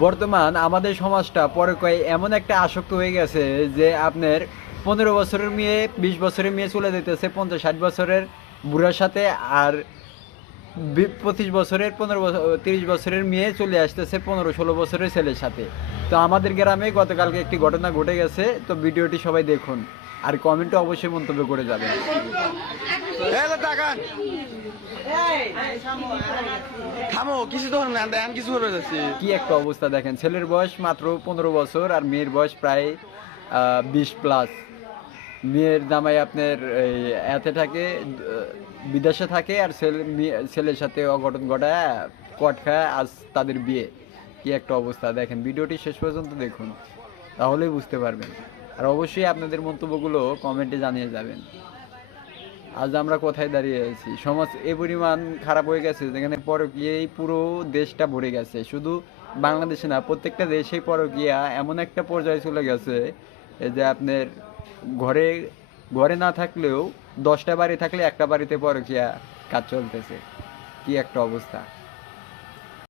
বর্তমান আমাদের সমাজটা পরকীয়ায় এমন একটা আসক্ত হয়ে গেছে যে আপনার 15 বছরের মেয়ে 20 বছরের মেয়ে চলে যেতেছে 50-60 বছরের বুড়ার সাথে, আর 25 বছরের 15 বছর 30 বছরের মেয়ে চলে আসতেছে 15-16 বছরের ছেলের সাথে। তো আমাদের গ্রামে গতকালকে একটি ঘটনা ঘটে গেছে, তো ভিডিওটি সবাই দেখুন আর কমেন্টে অবশ্যই মন্তব্য করে যাবেন। থামো কিছু তো না দেন কিছু করে যাচ্ছি। কি একটা অবস্থা দেখেন, ছেলের বয়স মাত্র 15 বছর আর মেয়ের বয়স প্রায় 20+। মেয়ের জামাই আপনার এই এতে থাকে, বিদেশে থাকে, আর ছেলের সাথে অঘটন ঘটায় কট খায়, আজ তাদের বিয়ে। কি একটা অবস্থা দেখেন, ভিডিওটি শেষ পর্যন্ত দেখুন তাহলেই বুঝতে পারবেন। আর অবশ্যই আপনাদের মন্তব্যগুলো কমেন্টে জানিয়ে যাবেন। আজ আমরা কোথায় দাঁড়িয়ে আছি, সমাজ এ পরিমাণ খারাপ হয়ে গেছে যেখানে পরকীয়াই পুরো দেশটা ভরে গেছে। শুধু বাংলাদেশে না, প্রত্যেকটা দেশেই পরকীয়া এমন একটা পর্যায়ে চলে গেছে এই যে আপনার ঘরে ঘরে না থাকলেও 10টা বাড়ি থাকলে একটা বাড়িতে পরকীয়া কাজ চলতেছে। কি একটা অবস্থা।